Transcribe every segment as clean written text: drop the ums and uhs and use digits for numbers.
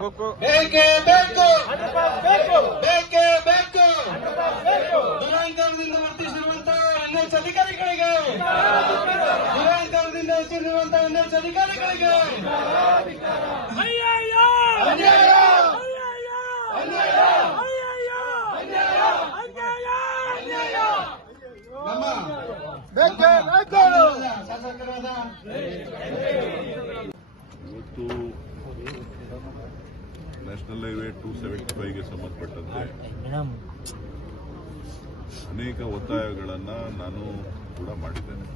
ಬೇಕೇ ಬೇಕು, ಬೇಕೇ ಬೇಕು. ದುರಾಂಕಾರದಿಂದ ವರ್ತಿಸಿರುವಂತಹ ಎನ್ಎಚ್ ಅಧಿಕಾರಿಗಳಿಗೆ, ದುರಾಂಕಾರದಿಂದ ವರ್ತಿಸಿರುವಂತಹ ಎನ್ಎಚ್ ಅಧಿಕಾರಿಗಳಿಗೆ ಅನ್ಯಾಯ, ಅನ್ಯಾಯ, ಅನ್ಯಾಯ, ಅನ್ಯಾಯ. ನಮ್ಮ ಶಾಸಕರಾದ ಇವತ್ತು ನ್ಯಾಷನಲ್ ಹೈವೇ 275ಗೆ ಸಂಬಂಧಪಟ್ಟಂತೆ ಅನೇಕ ಒತ್ತಾಯಗಳನ್ನು ನಾನು ಕೂಡ ಮಾಡಿದ್ದೇನೆ.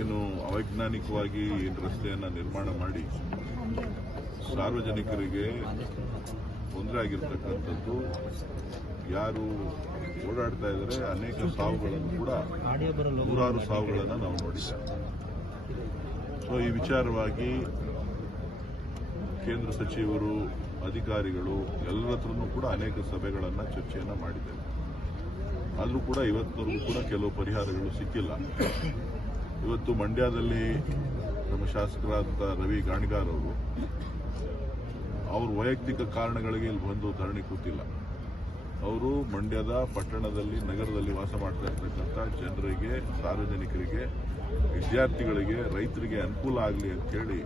ಏನು ಅವೈಜ್ಞಾನಿಕವಾಗಿ ಈ ರಸ್ತೆಯನ್ನು ನಿರ್ಮಾಣ ಮಾಡಿ ಸಾರ್ವಜನಿಕರಿಗೆ ತೊಂದರೆ ಆಗಿರ್ತಕ್ಕಂಥದ್ದು, ಯಾರು ಓಡಾಡ್ತಾ ಇದ್ದಾರೆ ಅನೇಕ ಸಾವುಗಳನ್ನು ಕೂಡ, ನೂರಾರು ಸಾವುಗಳನ್ನು ನಾವು ನೋಡಿದ್ದೇವೆ. ಸೊ ಈ ವಿಚಾರವಾಗಿ ಕೇಂದ್ರ ಸಚಿವರು, ಅಧಿಕಾರಿಗಳು ಎಲ್ಲರ ಹತ್ರನೂ ಕೂಡ ಅನೇಕ ಸಭೆಗಳನ್ನು, ಚರ್ಚೆಯನ್ನು ಮಾಡಿದ್ದೇವೆ. ಆದರೂ ಕೂಡ ಇವತ್ತಿನವರೆಗೂ ಕೂಡ ಕೆಲವು ಪರಿಹಾರಗಳು ಸಿಕ್ಕಿಲ್ಲ. ಇವತ್ತು ಮಂಡ್ಯದಲ್ಲಿ ನಮ್ಮ ಶಾಸಕರಾದ ರವಿ ಗಾಣಿಗಾರ್ ಅವರು ಅವ್ರ ವೈಯಕ್ತಿಕ ಕಾರಣಗಳಿಗೆ ಇಲ್ಲಿ ಬಂದು ಧರಣಿ ಕೂತಿಲ್ಲ. ಅವರು ಮಂಡ್ಯದ ಪಟ್ಟಣದಲ್ಲಿ, ನಗರದಲ್ಲಿ ವಾಸ ಮಾಡ್ತಾ ಇರ್ತಕ್ಕಂಥ ಜನರಿಗೆ, ಸಾರ್ವಜನಿಕರಿಗೆ, ವಿದ್ಯಾರ್ಥಿಗಳಿಗೆ, ರೈತರಿಗೆ ಅನುಕೂಲ ಆಗಲಿ ಅಂತ ಹೇಳಿ